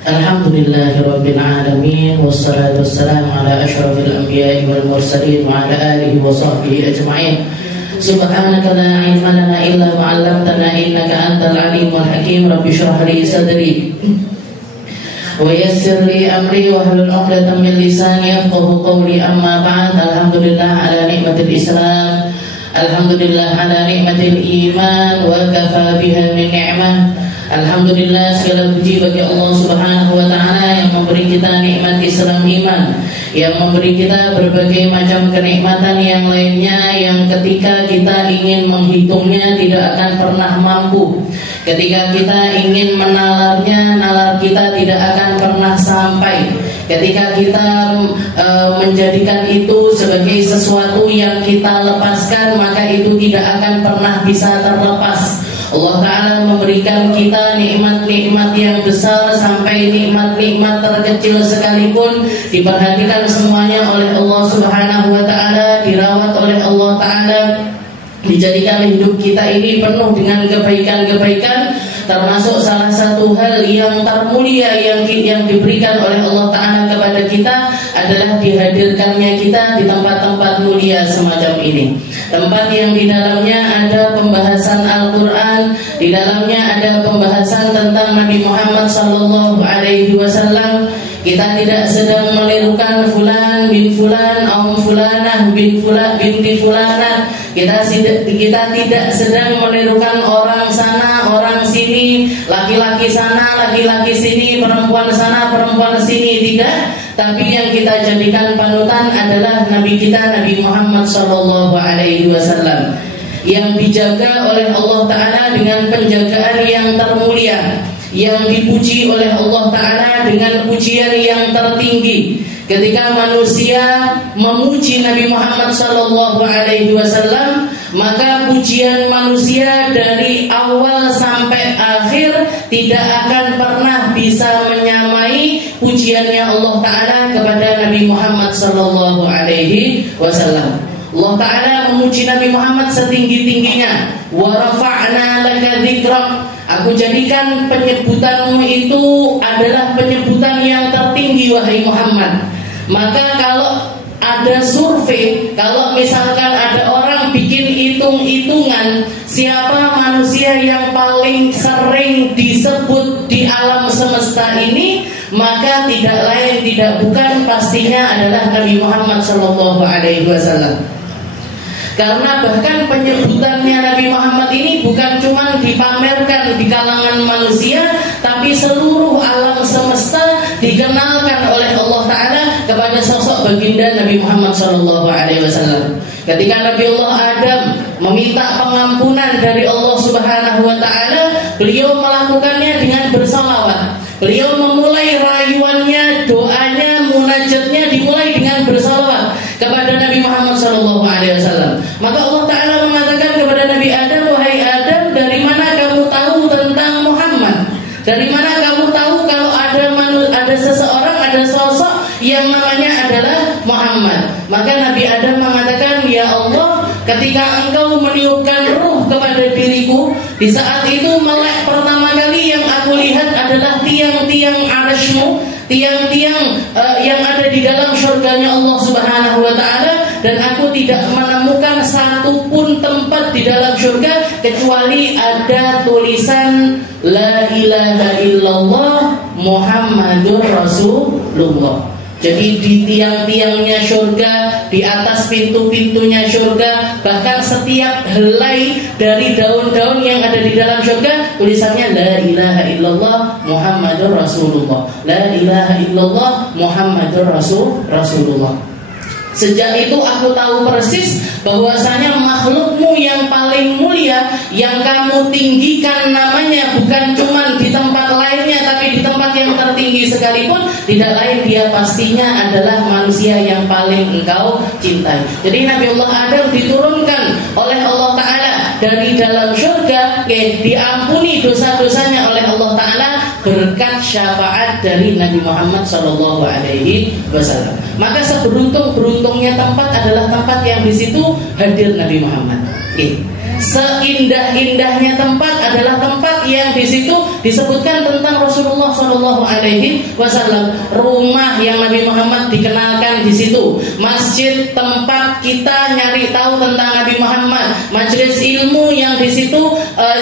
Alhamdulillahirabbil alamin wassalatu wassalamu ala asyrafil anbiya'i wal mursalin wa ala alihi wa sahbihi ajma'in. Subhanaka la ilma lana illa ma 'allamtana innaka antal alimul hakim. Rabbi shrah li sadri wa yassir li amri wa hlul 'uqdatam min lisani yafqahu qawli. Amma ba'd. Alhamdulillah ala nikmatil Islam, alhamdulillah ala nikmatil iman wa kafa biha min ni'mah. Alhamdulillah, segala puji bagi Allah Subhanahu wa ta'ala yang memberi kita nikmat Islam iman, yang memberi kita berbagai macam kenikmatan yang lainnya yang ketika kita ingin menghitungnya tidak akan pernah mampu. Ketika kita ingin menalarnya, nalar kita tidak akan pernah sampai. Ketika kita menjadikan itu sebagai sesuatu yang kita lepaskan, maka itu tidak akan pernah bisa terlepas. Allah Ta'ala memberikan kita nikmat-nikmat yang besar sampai nikmat-nikmat terkecil sekalipun diperhatikan semuanya oleh Allah Subhanahu wa Ta'ala, dirawat oleh Allah Ta'ala, dijadikan hidup kita ini penuh dengan kebaikan-kebaikan. Termasuk salah satu hal yang termulia yang diberikan oleh Allah Ta'ala kepada kita adalah dihadirkannya kita di tempat-tempat mulia semacam ini. Tempat yang di dalamnya ada pembahasan Al-Quran, di dalamnya ada pembahasan tentang Nabi Muhammad SAW. Kita tidak sedang menirukan fulan bin fulan, fulanah bin fulan binti fulanah. Kita tidak sedang menirukan orang sana, orang sini, laki-laki sana, laki-laki sini, perempuan sana, perempuan sini, tidak. Tapi yang kita jadikan panutan adalah Nabi kita, Nabi Muhammad SAW, yang dijaga oleh Allah Ta'ala dengan penjagaan yang termulia, yang dipuji oleh Allah Ta'ala dengan pujian yang tertinggi. Ketika manusia memuji Nabi Muhammad SAW, maka pujian manusia dari awal sampai akhir tidak akan pernah bisa menyamai pujiannya Allah Ta'ala kepada Nabi Muhammad SAW. Allah Ta'ala memuji Nabi Muhammad setinggi-tingginya. Wa rafa'na laka dzikrak. Aku jadikan penyebutanmu itu adalah penyebutan yang tertinggi, wahai Muhammad. Maka kalau ada survei, kalau misalkan ada orang bikin hitung-hitungan siapa manusia yang paling sering disebut di alam semesta ini, maka tidak lain tidak bukan pastinya adalah Nabi Muhammad SAW. Karena bahkan penyebutannya Nabi Muhammad ini bukan cuma dipamerkan di kalangan manusia, tapi seluruh alam semesta dikenalkan oleh Allah Ta'ala kepada sosok baginda Nabi Muhammad SAW. Ketika Nabi Allah Adam meminta pengampunan dari Allah Subhanahu wa Ta'ala, beliau melakukannya dengan bersalawat. Beliau memulai rayuannya, doanya, munajatnya dimulai dengan bersalawat kepada Nabi Muhammad SAW. Maka Allah Ta'ala mengatakan kepada Nabi Adam, wahai Adam, dari mana kamu tahu tentang Muhammad? Dari mana kamu tahu kalau ada seseorang, ada sosok yang namanya adalah Muhammad? Maka Nabi Adam mengatakan, ya Allah, ketika engkau meniupkan ruh kepada diriku, di saat itu melek pertama kali yang aku lihat adalah tiang-tiang arasy-Mu, tiang-tiang yang ada di dalam syurganya Allah Subhanahu wa Ta'ala, dan aku tidak menemukan satupun tempat di dalam syurga kecuali ada tulisan La ilaha illallah Muhammadur Rasulullah. Jadi di tiang-tiangnya syurga, di atas pintu-pintunya syurga, bahkan setiap helai dari daun-daun yang ada di dalam syurga, tulisannya La ilaha illallah Muhammadur Rasulullah. La ilaha illallah Muhammadur Rasulullah. Sejak itu aku tahu persis bahwasanya makhlukmu yang paling mulia, yang kamu tinggikan namanya bukan cuma di tempat lainnya, tapi di tempat yang tertinggi sekalipun, tidak lain dia pastinya adalah manusia yang paling engkau cintai. Jadi Nabi Allah Adam diturunkan oleh Allah Ta'ala dari dalam surga, diampuni dosa-dosanya oleh Allah Ta'ala berkat syafaat dari Nabi Muhammad SAW. Maka seberuntung-beruntungnya tempat adalah tempat yang di situ hadir Nabi Muhammad. seindah-indahnya tempat adalah tempat yang di situ disebutkan tentang Rasulullah Shallallahu Alaihi Wasallam. Rumah yang Nabi Muhammad dikenalkan di situ, masjid tempat kita nyari tahu tentang Nabi Muhammad, majelis ilmu yang di situ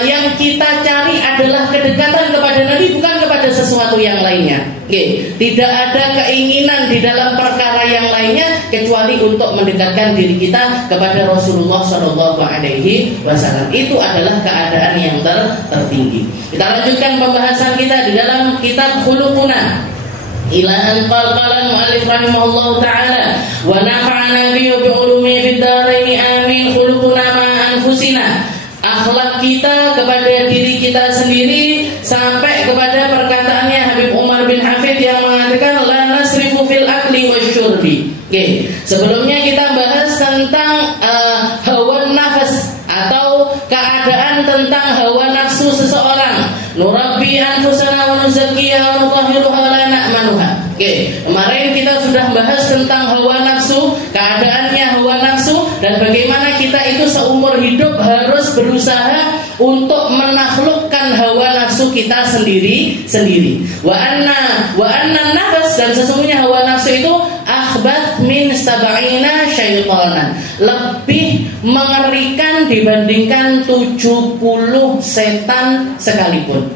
yang kita cari adalah kedekatan kepada Nabi, bukan kepada sesuatu yang lainnya. Tidak ada keinginan di dalam perkara yang lainnya kecuali untuk mendekatkan diri kita kepada Rasulullah Shallallahu Alaihi Wasallam. Itu adalah keadaan yang tertinggi. Kita lanjutkan pembahasan kita di dalam kitab Khuluquna. Ila an qala mu'allif rahimahullahu ta'ala wa nafa'ana bi ulumi fid dharain amin. Khuluquna ma anfusina, akhlak kita kepada diri kita sendiri, sampai kepada perkataannya Habib Umar bin Hafid yang mengatakan la nasrifu fil akli wasyurbi. Sebelumnya kita bahas tentang hawa nafas atau keadaan tentang hawa nafsu seseorang. Nurabbi anfusana wa nuzakkiha wa nutahhiruha la na'manuha. Kemarin kita sudah bahas tentang hawa nafsu, keadaannya hawa nafsu, dan bagaimana kita itu seumur hidup harus berusaha untuk menaklukkan hawa nafsu kita sendiri. Wa anna nafas, dan sesungguhnya hawa nafsu itu akhbath min sab'ina syaitanan, lebih mengerikan dibandingkan 70 setan sekalipun.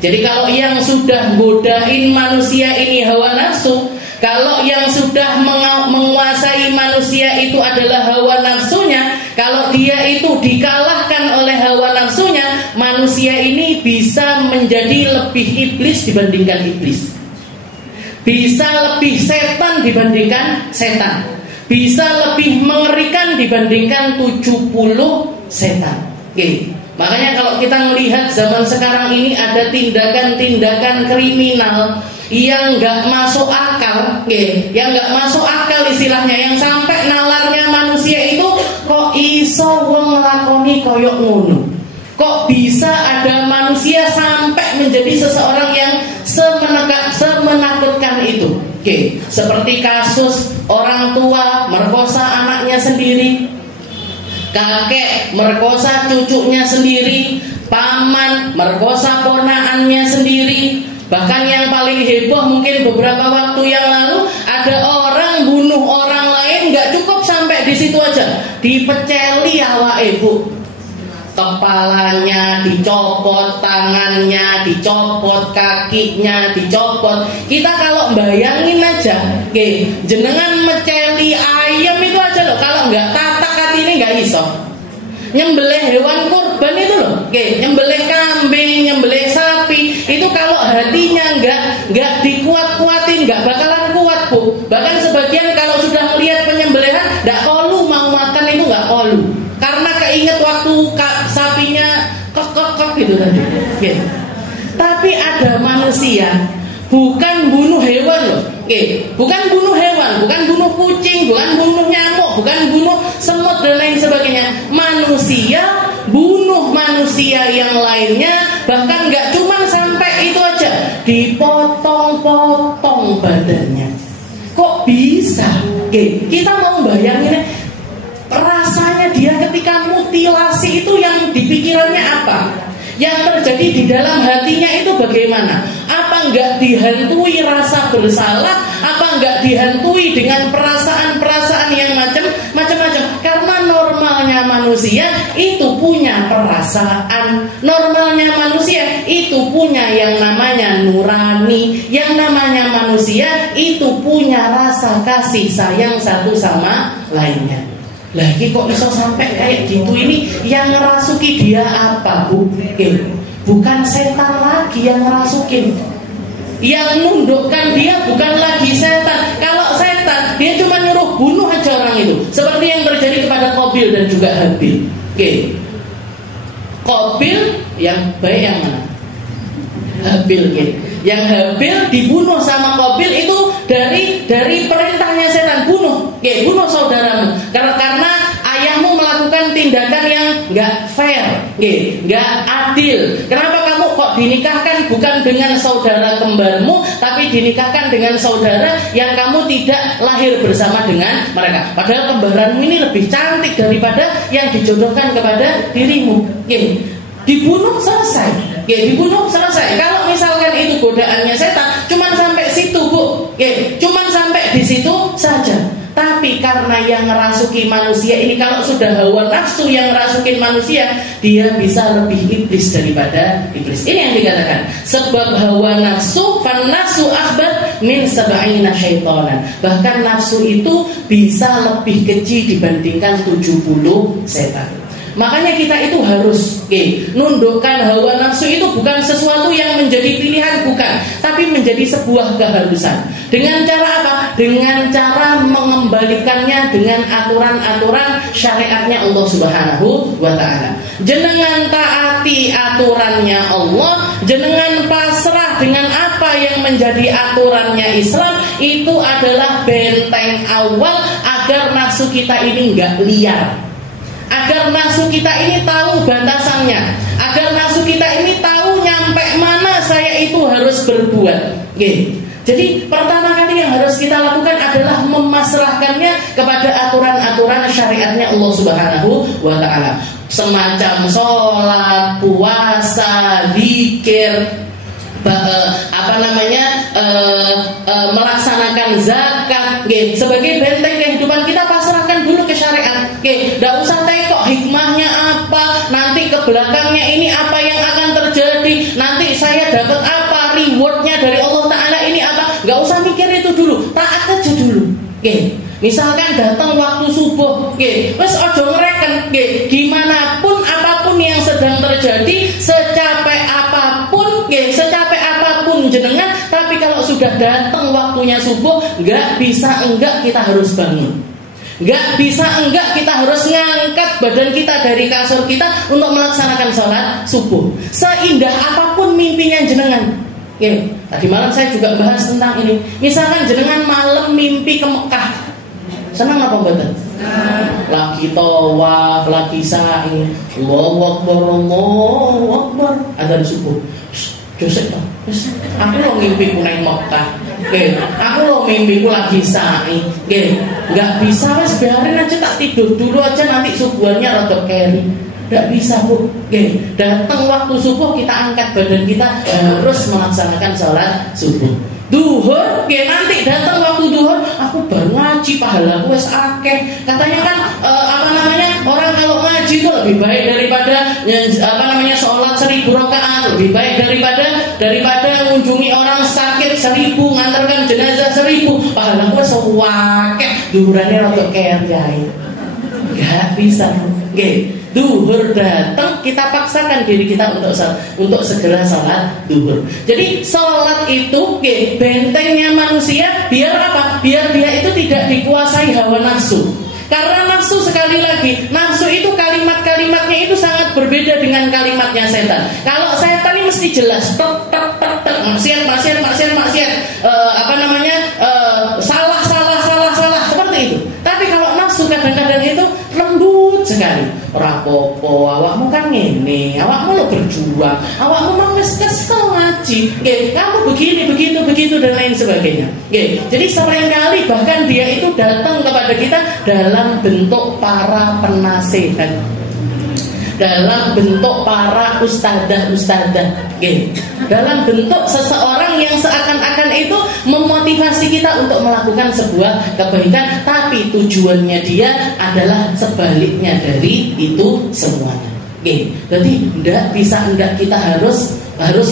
Jadi kalau yang sudah godain manusia ini hawa nafsu, kalau yang sudah menguasai manusia itu adalah hawa nafsunya, kalau dia itu dikalahkan oleh hawa nafsunya, manusia ini bisa menjadi lebih iblis dibandingkan iblis, bisa lebih setan dibandingkan setan, bisa lebih mengerikan dibandingkan 70 setan. Makanya kalau kita melihat zaman sekarang ini ada tindakan-tindakan kriminal yang nggak masuk akal, yang nggak masuk akal istilahnya, yang sampai nalarnya manusia itu kok iso wong nglakoni koyok ngono, kok bisa ada manusia sampai menjadi seseorang yang semenakutkan itu. Seperti kasus orang tua merkosa anaknya sendiri, kakek merkosa cucunya sendiri, paman merkosa ponaannya sendiri. Bahkan yang paling heboh mungkin beberapa waktu yang lalu ada orang bunuh orang lain, nggak cukup sampai di situ aja, dipeceli awake Bu, kepalanya dicopot, tangannya dicopot, kakinya dicopot. Kita kalau bayangin aja, jenengan meceli ayam itu aja loh, kalau nggak tatak hati ini nggak iso. Nyembelih hewan kurban itu loh, nyembelih kambing, nyembelih sapi, itu kalau hatinya nggak dikuat-kuatin nggak bakalan kuat Bu. Bahkan sebagian kalau sudah melihat penyembelihan nggak kolu, mau makan itu nggak kolu, karena keinget waktu sapinya kek gitu tadi. Tapi ada manusia bukan bunuh hewan loh, bukan bunuh hewan, bukan bunuh kucing, bukan bunuh nyamuk, bukan bunuh semut dan lain sebagainya. Manusia bunuh manusia yang lainnya, bahkan nggak cuma sampai itu aja, dipotong-potong badannya. Kok bisa? Kita mau bayangin rasanya dia ketika mutilasi itu, yang dipikirannya apa? Yang terjadi di dalam hatinya itu bagaimana? Apa enggak dihantui rasa bersalah? Apa enggak dihantui dengan perasaan-perasaan yang macam-macam? Karena normalnya manusia itu punya perasaan, normalnya manusia itu punya yang namanya nurani, yang namanya manusia itu punya rasa kasih sayang satu sama lainnya. Lagi kok bisa sampai kayak gitu, ini yang ngerasuki dia apa Bu? Bukan setan lagi yang ngerasukin, yang nundukkan dia bukan lagi setan. Kalau setan dia cuma nyuruh bunuh aja orang itu, seperti yang terjadi kepada Qabil dan juga Habil. Qabil yang baik yang mana? Habil. Yang Habil dibunuh sama Qabil itu dari perintahnya setan, bunuh saudaramu, karena ayahmu melakukan tindakan yang nggak fair, nggak adil. Kenapa kamu kok kok dinikahkan bukan dengan saudara kembarmu, tapi dinikahkan dengan saudara yang kamu tidak lahir bersama dengan mereka. Padahal kembaranmu ini lebih cantik daripada yang dijodohkan kepada dirimu. Dibunuh selesai. Dibunuh selesai. Kalau misalkan itu godaannya setan, cuman sampai situ, Bu. Cuman sampai di situ saja. Tapi karena yang ngerasuki manusia ini, kalau sudah hawa nafsu yang ngerasukin manusia, dia bisa lebih iblis daripada iblis. Ini yang dikatakan, sebab hawa nafsu fan nafsu akhbar min sab'ina syaitanan. Bahkan nafsu itu bisa lebih keji dibandingkan 70 setan. Makanya kita itu harus nundukkan hawa nafsu itu bukan sesuatu yang menjadi pilihan, bukan, tapi menjadi sebuah keharusan. Dengan cara apa? Dengan cara mengembalikannya dengan aturan-aturan syariatnya Allah Subhanahu wa ta'ala. Jenengan taati aturannya Allah, jenengan pasrah dengan apa yang menjadi aturannya Islam, itu adalah benteng awal agar nafsu kita ini enggak liar, agar nafsu kita ini tahu batasannya, agar nafsu kita ini tahu nyampe mana saya itu harus berbuat. Jadi pertama kali yang harus kita lakukan adalah memasrahkannya kepada aturan-aturan syariatnya Allah Subhanahu wa ta'ala. Semacam sholat, puasa, zikir, melaksanakan zakat, sebagai benteng kehidupan kita pasrahkan dulu ke syariat. Tidak usah tengok hikmahnya apa, nanti ke belakangnya ini apa yang akan terjadi, nanti saya dapat apa, rewardnya dari Allah Ta'ala ini apa. Gak usah mikir itu dulu, taat aja dulu. Misalkan datang waktu subuh, wes ojo ngereken, gimana pun apapun yang sedang terjadi, secapek apapun jenengan, tapi kalau sudah datang waktunya subuh, gak bisa enggak kita harus bangun, gak bisa enggak kita harus ngangkat badan kita dari kasur kita untuk melaksanakan sholat subuh. Seindah apapun mimpinya jenengan. Tadi malam saya juga bahas tentang ini. Misalkan jenengan malam mimpi ke Mekah, senang apa betul? Lagi tawaf, lagi sa'i, Allahu Akbar, Allahu Akbar, adzan subuh. Josep toh, aku lo mimpiku naik Mekah, aku lo mimpiku lagi sa'i, nggak bisa mas, biarin aja tak tidur dulu aja, nanti subuhannya rada keri. Nggak bisa, Bu. Datang waktu subuh kita angkat badan kita, harus melaksanakan sholat subuh. Duhur, nanti datang waktu duhur, aku baru ngaji, pahala aku wes akeh. Katanya kan orang kalau ngaji itu lebih baik daripada sholat 1000 rakaat, lebih baik daripada mengunjungi orang sakit 1000, ngantarkan jenazah 1000. Pahala aku wes akeh, duhurannya rada keri. Gak bisa, duhur datang, kita paksakan diri kita untuk segera sholat duhur. Jadi sholat itu bentengnya manusia, biar apa? Biar dia itu tidak dikuasai hawa nafsu. Karena nafsu, sekali lagi, nafsu itu kalimat-kalimatnya itu sangat berbeda dengan kalimatnya setan. Kalau setan ini mesti jelas, maksiat, salah, seperti itu. Tapi kalau nafsu kadang-kadang itu lembut sekali. Rapopo, awakmu kan ngene, awakmu lo berjuang, awakmu mang wis kesel ngaji, kamu begitu dan lain sebagainya. Jadi seringkali bahkan dia itu datang kepada kita dalam bentuk para penasihat, dalam bentuk para ustadzah, dalam bentuk seseorang yang seakan-akan itu memotivasi kita untuk melakukan sebuah kebaikan, tapi tujuannya dia adalah sebaliknya dari itu semuanya. Jadi tidak kita harus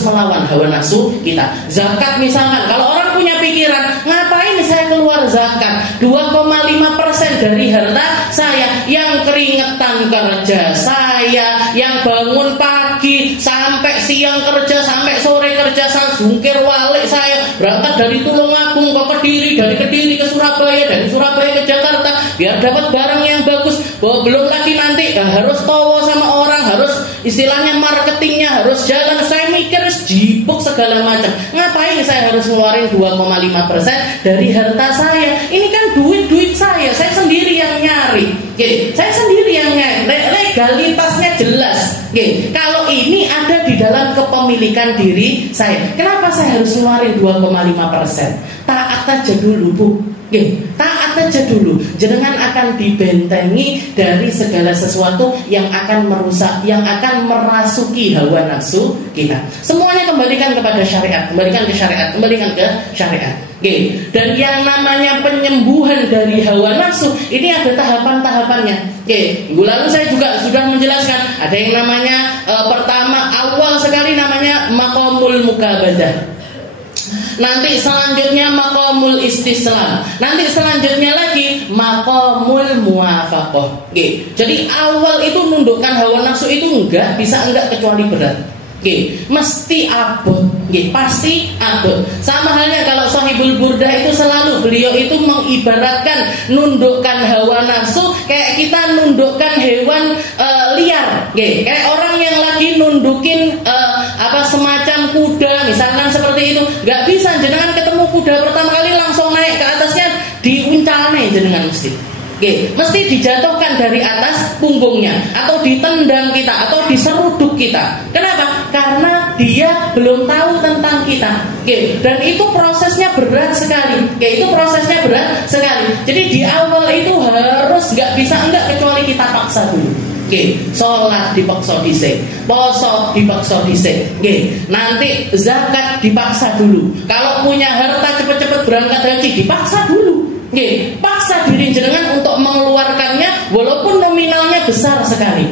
melawan hawa nafsu kita. Zakat misalkan, kalau orang punya pikiran, ngapain saya keluar zakat 2,5% dari harta saya, yang keringetan kerja saya, yang bangun pagi sampai siang kerja, sampai sore kerja, saya jungkir walik saya, berangkat dari Tulungagung ke Kediri, dari Kediri ke Surabaya, dari Surabaya ke Jakarta, biar dapat barang yang bagus. Belum lagi nanti harus towo sama orang, harus istilahnya marketingnya harus jalan. Saya mikir jipuk segala macam. Ngapain saya harus ngeluarin 2,5% dari harta saya? Ini kan duit saya sendiri yang nyari. Saya sendiri yang nyari. Legalitasnya jelas. Kalau ini ada di dalam kepemilikan diri saya, kenapa saya harus ngeluarin 2,5%? Taat aja dulu, Bu. Taat aja dulu. Jenengan akan dibentengi dari segala sesuatu yang akan merusak, yang akan merasuki hawa nafsu kita. Semuanya kembalikan kepada syariat, kembalikan ke syariat, kembalikan ke syariat. Dan yang namanya penyembuhan dari hawa nafsu ini ada tahapan-tahapannya. Minggu lalu saya juga sudah menjelaskan. Ada yang namanya pertama, awal sekali namanya maqamul mukabadah. Nanti selanjutnya maqamul istislam. Nanti selanjutnya lagi maqamul muwafaqah. Jadi awal itu nundukkan hawa nafsu itu enggak kecuali berat. Mesti abot. Pasti abot. Sama halnya kalau Shahibul Burdah itu selalu beliau itu mengibaratkan nundukkan hawa nafsu kayak kita nundukkan hewan liar. Kayak orang yang lagi nundukin semacam kuda misalkan seperti itu. Gak bisa jenengan ketemu kuda pertama kali langsung naik ke atasnya diuncalne jenengan mesti. Mesti dijatuhkan dari atas punggungnya atau ditendang kita atau diseruduk kita. Kenapa? Karena dia belum tahu tentang kita. Dan itu prosesnya berat sekali. Itu prosesnya berat sekali. Jadi di awal itu harus gak bisa kecuali kita paksa dulu. Sholat dipaksa dhisik, poso dipaksa dhisik. Nanti zakat dipaksa dulu. Kalau punya harta cepet-cepet berangkat haji dipaksa dulu. Paksa diri jenengan untuk mengeluarkannya walaupun nominalnya besar sekali.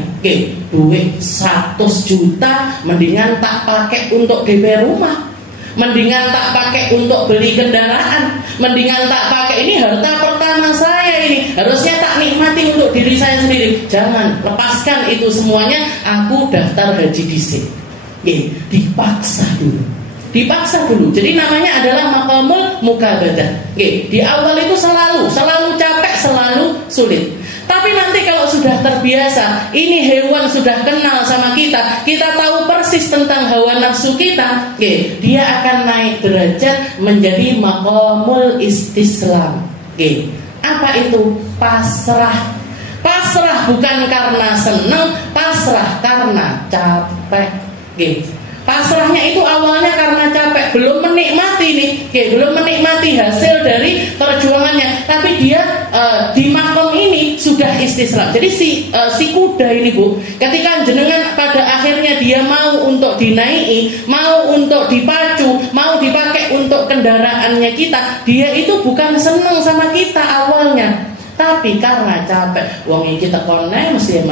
Duit 100 juta mendingan tak pakai untuk DP rumah, mendingan tak pakai untuk beli kendaraan, mendingan tak pakai, ini harta pertama saya, ini harusnya tak nikmati untuk diri saya sendiri. Jangan, lepaskan itu semuanya, aku daftar haji dhisik. Dipaksa dulu. Jadi namanya adalah maqamul mukabadah. Di awal itu selalu capek, selalu sulit. Tapi nanti kalau sudah terbiasa, ini hewan sudah kenal sama kita tahu persis tentang hawa nafsu kita, dia akan naik derajat menjadi maqamul istislam. Apa itu? Pasrah. Pasrah bukan karena senang, pasrah karena capek. Pasrahnya itu awalnya karena capek, belum menikmati belum menikmati hasil dari perjuangannya. Tapi dia di makom ini sudah istislam. Jadi si kuda ini, Bu, ketika jenengan pada akhirnya dia mau untuk dinaiki, mau untuk dipacu, mau dipakai untuk kendaraannya kita, dia itu bukan seneng sama kita awalnya, tapi karena capek. Wong iki tekone mesti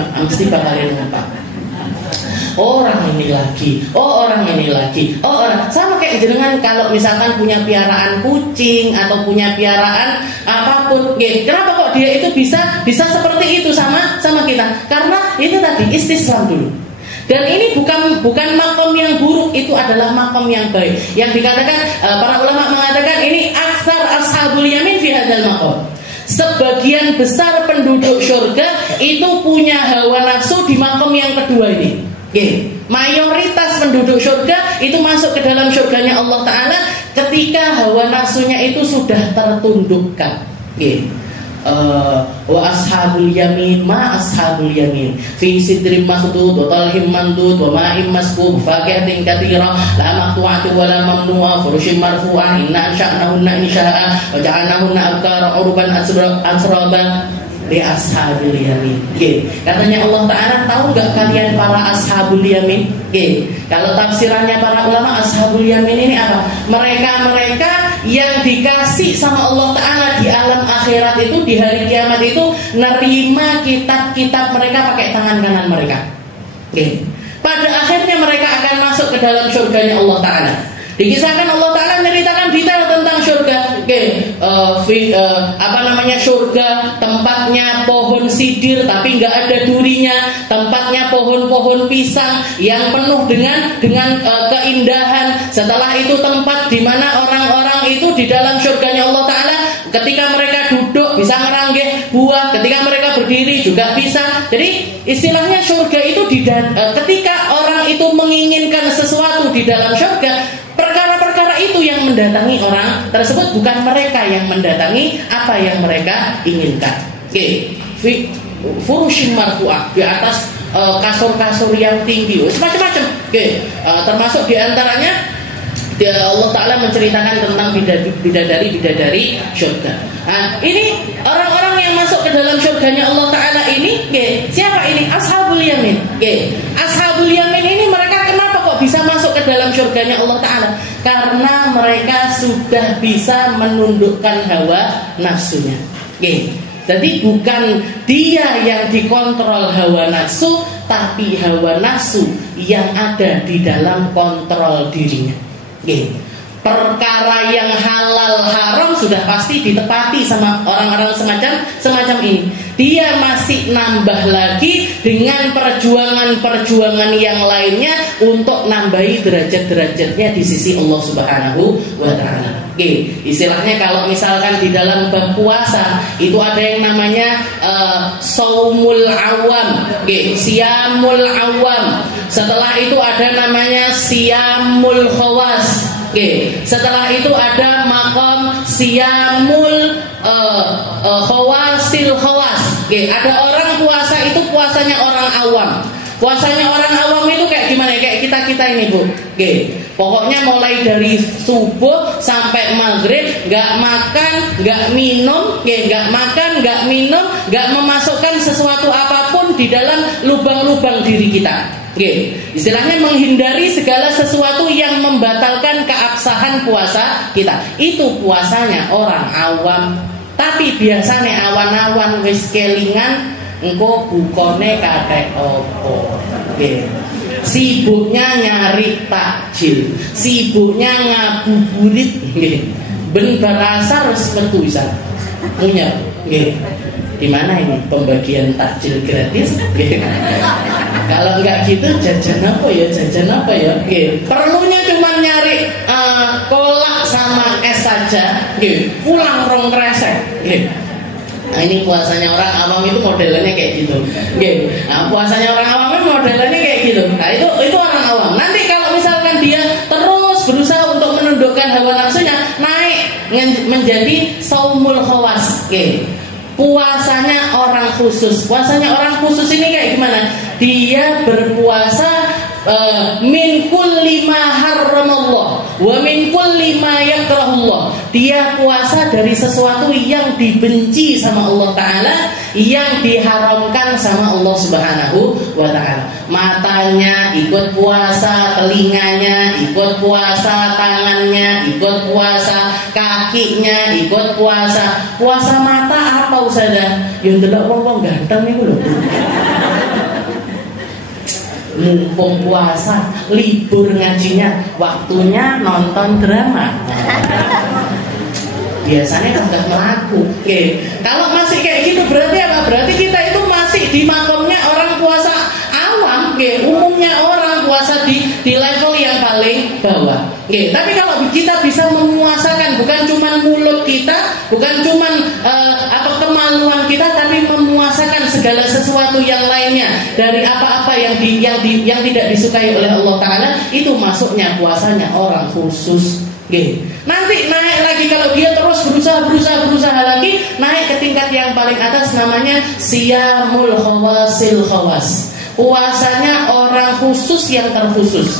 bakalin apa? Orang ini lagi, orang sama kayak jenengan kalau misalkan punya piaraan kucing atau punya piaraan apapun, kenapa kok dia itu bisa seperti itu sama kita? Karena itu tadi istislam dulu. Dan ini bukan makom yang buruk, itu adalah makom yang baik. Yang dikatakan para ulama mengatakan ini aktsar ashabul yamin fi hadzal maqam. Sebagian besar penduduk surga itu punya hawa nafsu di makom yang kedua ini. Mayoritas penduduk surga itu masuk ke dalam surganya Allah Ta'ala ketika hawa nafsunya itu sudah tertundukkan. Wa ashabul yamin ma ashabul yamin fi sidrin makhdud wa talhim mandud wa ma'im maskub faqihatin katsira la maqtu'atin wa la mamnu'a furushin marfu'ah inna ansha'nahunna insha'a wa ja'alnahunna abkara urban asraba li ashabul yamin. Katanya Allah Ta'ala, tahu gak kalian para ashabul yamin? Kalau tafsirannya para ulama, ashabul yamin ini apa? Mereka yang dikasih sama Allah Ta'ala di alam akhirat itu, di hari kiamat itu, nerima kitab-kitab mereka pakai tangan kanan mereka. Pada akhirnya mereka akan masuk ke dalam surganya Allah Ta'ala. Dikisahkan Allah Ta'ala menceritakan detail tentang surga. Surga tempatnya pohon sidir tapi nggak ada durinya, tempatnya pohon-pohon pisang yang penuh dengan keindahan. Setelah itu tempat di mana orang-orang itu di dalam surganya Allah Ta'ala ketika mereka duduk bisa ngeranggeh buah, ketika mereka berdiri juga bisa. Jadi istilahnya surga itu ketika orang itu menginginkan sesuatu di dalam surga, perkara-perkara itu yang mendatangi orang tersebut, bukan mereka yang mendatangi apa yang mereka inginkan. Oke, furushin marfu'ah, di atas kasur-kasur yang tinggi, macam-macam. Oke, termasuk diantaranya Allah Ta'ala menceritakan tentang bidadari surga. Nah, ini orang-orang yang masuk ke dalam surganya Allah Ta'ala ini, siapa ini? Ashabul yamin. Ashabul yamin ini mereka kenapa kok bisa masuk ke dalam surganya Allah Ta'ala? Karena mereka sudah bisa menundukkan hawa nafsunya. Jadi bukan dia yang dikontrol hawa nafsu, tapi hawa nafsu yang ada di dalam kontrol dirinya. Perkara yang halal haram sudah pasti ditepati sama orang-orang semacam ini. Dia masih nambah lagi dengan perjuangan-perjuangan yang lainnya untuk nambahi derajat-derajatnya di sisi Allah Subhanahu wa Ta'ala. Istilahnya kalau misalkan di dalam bab puasa itu ada yang namanya saumul awam, siyamul awam. Setelah itu ada namanya siyamul khawas. Setelah itu ada makom siyamul khawasil khawas. Ada orang puasa itu puasanya orang awam. Puasanya orang awam itu kayak gimana? Kayak kita ini, Bu. Pokoknya mulai dari subuh sampai maghrib nggak makan, nggak minum, nggak makan, nggak minum, nggak memasukkan sesuatu apapun di dalam lubang-lubang diri kita. Istilahnya menghindari segala sesuatu yang membatalkan keabsahan puasa kita. Itu puasanya orang awam. Tapi biasanya awan-awan wis kelingan engko bukone kate opo. Sibuknya nyari takjil, sibuknya ngabuburit, ben berasa res metu bisa. Punya, di mana ini pembagian takjil gratis? Kalau enggak gitu jajan apa ya? Perlunya cuma nyari kolak sama es saja, pulang rong kresek. Nah, ini puasanya orang awam itu modelnya kayak gitu. Nah, puasanya orang awam itu modelnya kayak gitu. Nah, itu orang awam. Nanti kalau misalkan dia terus berusaha untuk menundukkan hawa nafsunya, naik menjadi saumul khawas. Puasanya orang khusus. Puasanya orang khusus ini kayak gimana? Dia berpuasa min kulli ma harramallah wa min kulli ma yakrahullah. Dia puasa dari sesuatu yang dibenci sama Allah Ta'ala, yang diharamkan sama Allah Subhanahu wa Ta'ala. Matanya ikut puasa, telinganya ikut puasa, tangannya ikut puasa, kakinya ikut puasa. Puasa mata apa Ustazah? Yang delok wong ganteng niku lho. Mumpung puasa, libur ngajinya, waktunya nonton drama. Biasanya kan gak melaku. Kalau masih kayak gitu berarti apa? Berarti kita itu masih di makomnya orang puasa awam. Umumnya orang puasa di level yang paling bawah. Tapi kalau kita bisa memuasakan bukan cuma mulut kita, bukan cuma kemaluan kita, tapi memuasakan segala sesuatu yang lainnya dari apa-apa yang tidak disukai oleh Allah Ta'ala, itu masuknya puasanya orang khusus. Nanti naik lagi kalau dia terus berusaha lagi, naik ke tingkat yang paling atas, namanya siyamul khawasil khawas. Puasanya orang khusus yang terkhusus.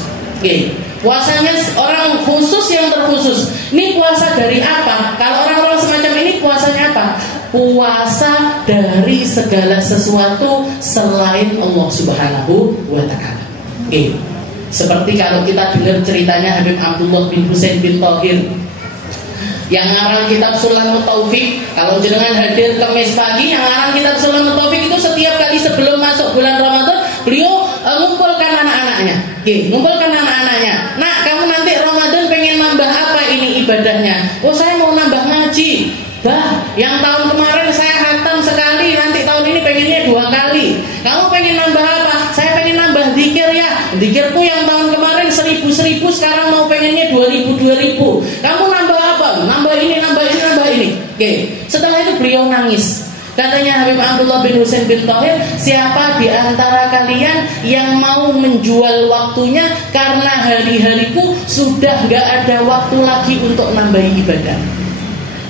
Puasanya orang khusus yang terkhusus. Ini puasa dari apa? Kalau orang-orang semacam ini puasanya apa? Puasa dari segala sesuatu selain Allah Subhanahu wa Ta'ala. Seperti kalau kita dengar ceritanya Habib Abdullah bin Husain bin Thahir yang ngarang kitab Sulamut Taufik. Kalau jenengan hadir Kamis pagi, yang ngarang kitab Sulamut Taufik itu setiap kali sebelum masuk bulan Ramadan, beliau ngumpulkan anak-anaknya. Ngumpulkan anak-anaknya. Nah, kamu nanti Ramadan pengen nambah apa ini ibadahnya? Oh, saya mau nambah ngaji. Yang tahun kemarin saya khatam sekali, nanti tahun ini pengennya 2 kali. Kamu pengen nambah apa? Saya pengen nambah zikir ya. Zikirku yang tahun kemarin 1000 sekarang mau pengennya 2000. Kamu nambah apa? Nambah ini. Setelah itu beliau nangis. Katanya Habib Abdullah bin Husain bin Thahir, siapa di antara kalian yang mau menjual waktunya karena hari-hariku sudah gak ada waktu lagi untuk nambahi ibadah.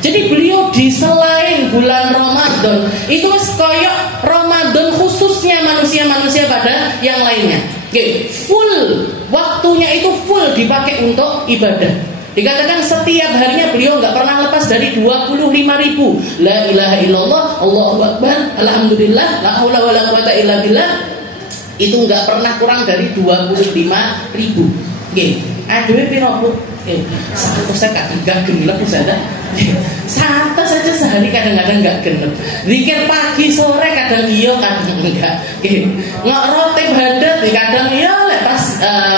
Jadi beliau di selain bulan Ramadan itu koyok Ramadan khususnya manusia-manusia pada yang lainnya. Oke, full waktunya itu full dipakai untuk ibadah. Dikatakan setiap harinya beliau nggak pernah lepas dari 25.000 la ilaha illallah, Allahu akbar, alhamdulillah, la haula wala quwata illa billah. Itu nggak pernah kurang dari 25.000. Oke, aduh piro Bu? Satu saya nggak genep Ustazah. Santai saja sehari kadang-kadang nggak genep. Zikir pagi sore kadang iya kadang enggak. Ngerotip hadat kadang iya pas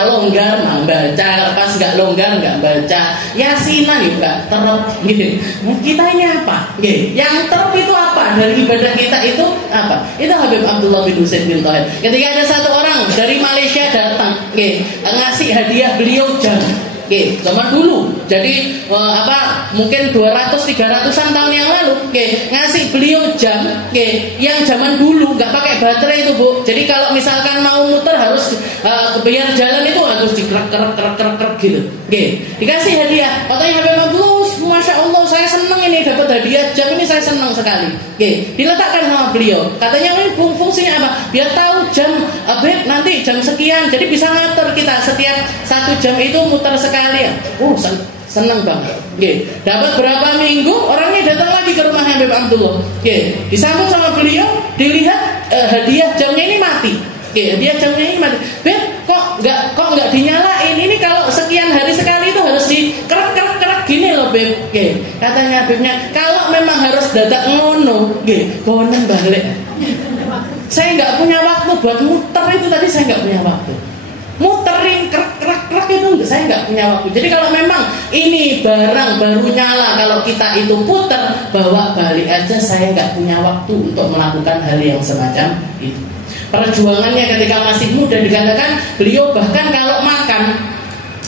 longgar baca, pas nggak longgar nggak baca. Yasinan juga terus gitu. Kita ini apa? Yang terus itu apa dari ibadah kita itu apa? Itu Habib Abdullah bin Husain bin Thahir. Ketika ada satu orang dari Malaysia datang, ngasih hadiah beliau jam. Zaman dulu. Jadi mungkin 200-300an tahun yang lalu, ngasih beliau jam, yang zaman dulu nggak pakai baterai itu Bu. Jadi kalau misalkan mau muter harus biar jalan itu harus dikerek gitu. Dikasih hadiah. Katanya Habib Abdullah, Masya Allah saya senang ini dapat hadiah jam ini, saya senang sekali. Diletakkan sama beliau. Katanya ini fungsinya apa? Biar tahu jam nanti jam sekian. Jadi bisa ngatur kita setiap 1 jam itu muter sekali ya. Senang banget. Dapat berapa minggu orangnya datang lagi ke rumah Habib Abdullah. Disambut sama beliau, dilihat hadiah jamnya ini mati. Hadiah jamnya ini mati. Beb, kok nggak dinyalain? Ini kalau sekian hari sekali itu harus dikerek gini loh Beb. Katanya Bebnya, kalau memang harus dadak ngono, konen balik. Saya nggak punya waktu buat muter itu tadi, saya nggak punya waktu. Muterin krek itu saya nggak punya waktu. Jadi kalau memang ini barang baru nyala, kalau kita itu puter bawa balik aja, saya nggak punya waktu untuk melakukan hal yang semacam itu. Perjuangannya ketika masih muda dikatakan beliau bahkan kalau makan,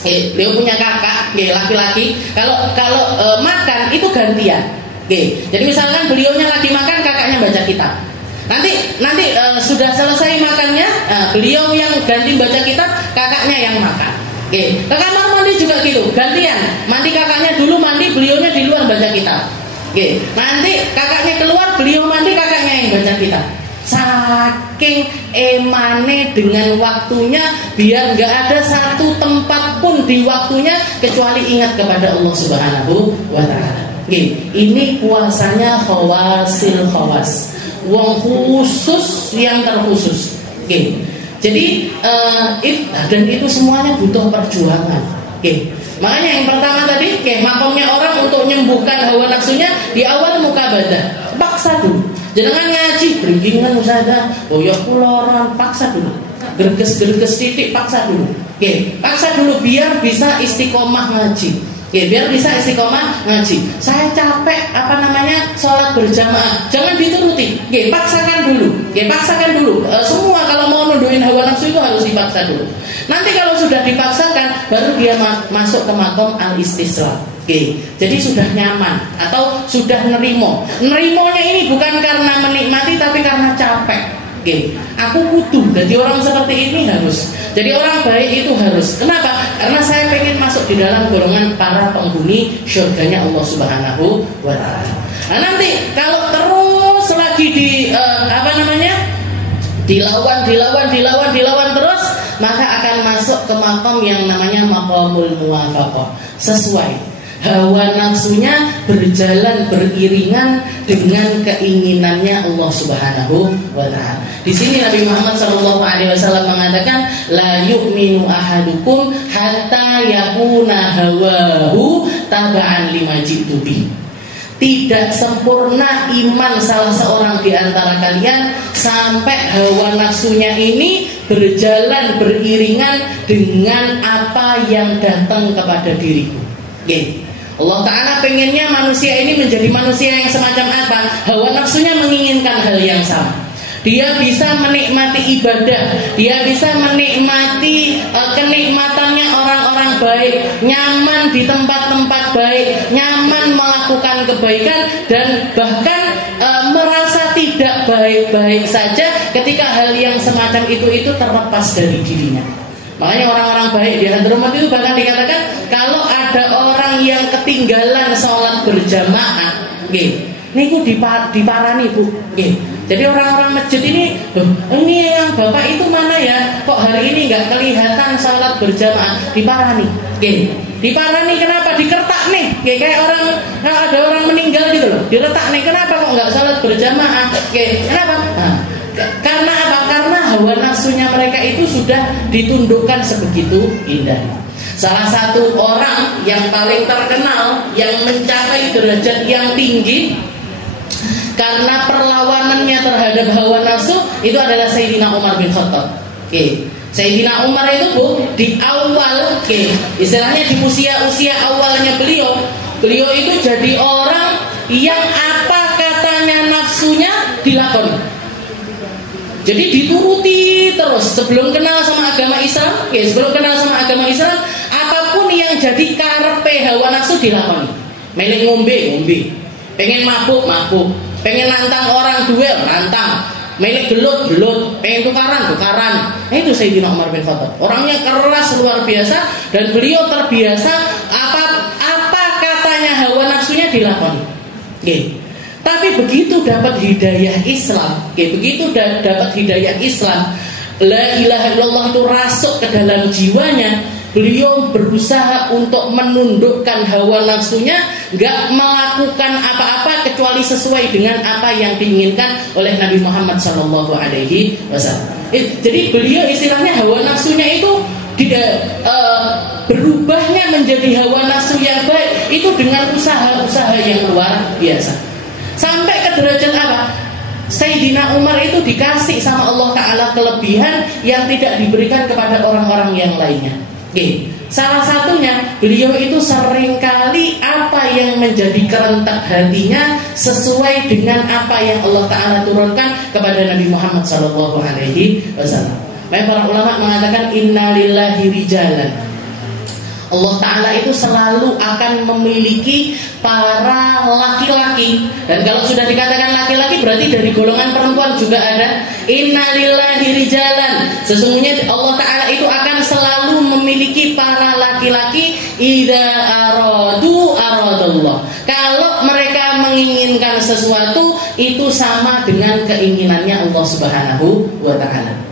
beliau punya kakak laki-laki, kalau makan itu gantian. Jadi misalkan beliaunya lagi makan, kakaknya baca kitab. Nanti sudah selesai makannya, beliau yang ganti baca kitab, kakaknya yang makan. Ke kamar mandi juga gitu, gantian. Mandi kakaknya dulu mandi, beliaunya di luar baca kitab. Nanti kakaknya keluar, beliau mandi, kakaknya yang baca kitab. Saking emane dengan waktunya, biar nggak ada satu tempat pun di waktunya kecuali ingat kepada Allah Subhanahu wa Ta'ala. Ini puasanya khawasil khawas, wong khusus yang terkhusus. Jadi dan itu semuanya butuh perjuangan. Makanya yang pertama tadi, makomnya orang untuk menyembuhkan hawa nafsunya di awal mukabadah, paksa dulu. Jangan ngaji beringgingan Ustazah, boyok kuloran, paksa dulu. Gerges titik, paksa dulu. Paksa dulu biar bisa istiqomah ngaji. Biar bisa istiqomah ngaji. Saya capek sholat berjamaah, jangan dituruti. Paksakan dulu. Paksakan dulu. Semua kalau mau nunduin hawa nafsu itu harus dipaksa dulu. Nanti kalau sudah dipaksakan, baru dia masuk ke makom al-istislam. Jadi sudah nyaman atau sudah nerimo. Nerimonya ini bukan karena menikmati, tapi karena capek. Aku butuh. Jadi orang seperti ini harus. Jadi orang baik itu harus. Kenapa? Karena saya pengen masuk di dalam golongan para penghuni surganya Allah Subhanahu wa Ta'ala. Nah nanti kalau terus lagi dilawan terus, maka akan masuk ke makom yang namanya makomul muwafaqah. Sesuai hawa nafsunya berjalan beriringan dengan keinginannya Allah Subhanahu wa Ta'ala. Di sini Nabi Muhammad SAW mengatakan, la yu'minu ahadukum hatta yakuna hawahu taba'an lima jitu bih. Tidak sempurna iman salah seorang di antara kalian sampai hawa nafsunya ini berjalan beriringan dengan apa yang datang kepada diriku. Allah Ta'ala pengennya manusia ini menjadi manusia yang semacam apa? Hawa nafsunya menginginkan hal yang sama. Dia bisa menikmati ibadah, dia bisa menikmati kenikmatannya orang-orang baik, nyaman di tempat-tempat baik, nyaman melakukan kebaikan, dan bahkan merasa tidak baik-baik saja ketika hal yang semacam itu terlepas dari dirinya. Makanya orang-orang baik di Hadramaut itu bahkan dikatakan kalau ada orang yang ketinggalan sholat berjamaah, niku diparani Bu. Jadi orang-orang masjid ini yang bapak itu mana ya? Kok hari ini nggak kelihatan sholat berjamaah? Diparani. Diparani kenapa? Dikertak nih. Kayak ada orang meninggal gitu loh. Diretak nih. Kenapa kok nggak sholat berjamaah? Kenapa? Karena apa? Karena hawa nafsunya mereka itu sudah ditundukkan sebegitu indah. Salah satu orang yang paling terkenal yang mencapai derajat yang tinggi karena perlawanannya terhadap hawa nafsu itu adalah Sayyidina Umar bin Khattab. Sayyidina Umar itu Bu, di awal istilahnya di usia awalnya beliau itu jadi orang yang apa katanya nafsunya dilakoni. Jadi dituruti terus sebelum kenal sama agama Islam, apapun yang jadi karepe hawa nafsu dilakoni. Melek ngombe, pengen mabuk, pengen nantang orang duel, nantang, melek gelut, pengen tukaran. Nah, itu Sayyidina Umar bin Khattab. Orangnya keras luar biasa dan beliau terbiasa apa katanya hawa nafsunya dilakoni. Tapi begitu dapat hidayah Islam, la ilaha illallah itu rasuk ke dalam jiwanya. Beliau berusaha untuk menundukkan hawa nafsunya, gak melakukan apa-apa kecuali sesuai dengan apa yang diinginkan oleh Nabi Muhammad SAW. Jadi beliau istilahnya hawa nafsunya itu berubahnya menjadi hawa nafsu yang baik itu dengan usaha-usaha yang luar biasa. Sampai ke derajat apa? Sayyidina Umar itu dikasih sama Allah Ta'ala kelebihan yang tidak diberikan kepada orang-orang yang lainnya. Salah satunya beliau itu seringkali apa yang menjadi kerentak hatinya sesuai dengan apa yang Allah Ta'ala turunkan kepada Nabi Muhammad SAW. Para ulama mengatakan inna lillahi rijalan. Allah Ta'ala itu selalu akan memiliki para laki-laki. Dan kalau sudah dikatakan laki-laki berarti dari golongan perempuan juga ada. Inna lillahi rijalan. Sesungguhnya Allah Ta'ala itu akan selalu memiliki para laki-laki. Idza aradu aradallah. Kalau mereka menginginkan sesuatu itu sama dengan keinginannya Allah Subhanahu wa Ta'ala.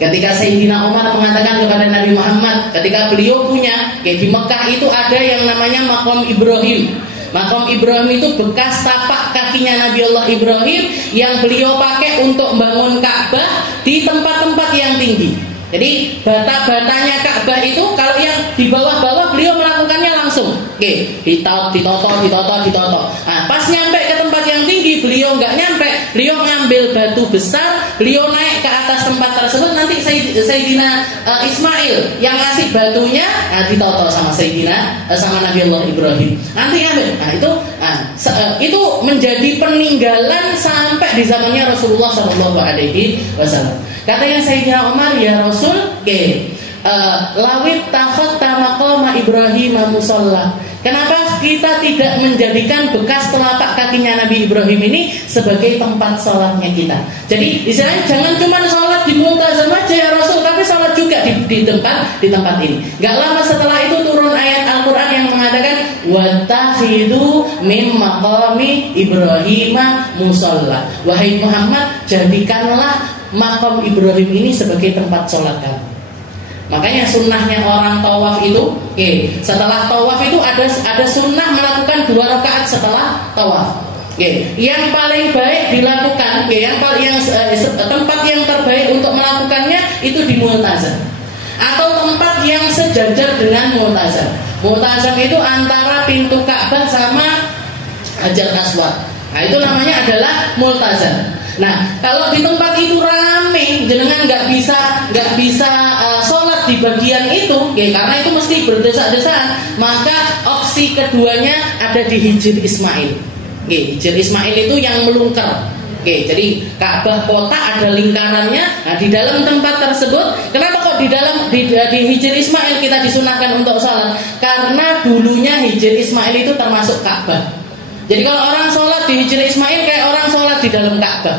Ketika Sayyidina Umar mengatakan kepada Nabi Muhammad, ketika beliau punya, di Mekah itu ada yang namanya Maqam Ibrahim. Maqam Ibrahim itu bekas tapak kakinya Nabi Allah Ibrahim yang beliau pakai untuk membangun Ka'bah di tempat-tempat yang tinggi. Jadi bata-batanya Ka'bah itu kalau yang di bawah-bawah beliau melakukannya langsung. Ditoto. Nah, pas nyampe ke tempat yang tinggi beliau nggak nyampe, beliau ngambil batu besar, beliau naik ke atas tempat tersebut. Nanti Sayyidina Ismail yang ngasih batunya, ditoto sama sama Nabi Allah Ibrahim. Nanti ngambil. Itu menjadi peninggalan sampai di zamannya Rasulullah SAW. Katanya Sayyidina Umar, ya Rasul, lawit takhatta maqama Ibrahim musalla. Kenapa kita tidak menjadikan bekas telapak kakinya Nabi Ibrahim ini sebagai tempat sholatnya kita? Jadi istilahnya jangan cuma sholat di Multazam aja ya Rasul, tapi sholat juga di tempat ini. Gak lama setelah itu turun ayat Al-Quran yang mengatakan wattakhidu mim maqami Ibrahim musalla. Wahai Muhammad, jadikanlah makam Ibrahim ini sebagai tempat sholat kamu. Makanya sunnahnya orang tawaf itu, setelah tawaf itu ada sunnah melakukan 2 rakaat setelah tawaf. Yang paling baik dilakukan, tempat yang terbaik untuk melakukannya itu di Multazam atau tempat yang sejajar dengan Multazam. Multazam itu antara pintu Ka'bah sama Hajar Aswad. Nah, itu namanya adalah Multazam. Nah, kalau di tempat itu rame, jenengan nggak bisa sholat di bagian itu, karena itu mesti berdesak-desakan. Maka opsi keduanya ada di Hijr Ismail. Hijr Ismail itu yang melungker. Jadi Ka'bah kota ada lingkarannya. Nah, di dalam tempat tersebut, kenapa kok di Hijr Ismail kita disunahkan untuk sholat? Karena dulunya Hijr Ismail itu termasuk Ka'bah. Jadi kalau orang sholat di Hijr Ismail kayak orang sholat di dalam Ka'bah.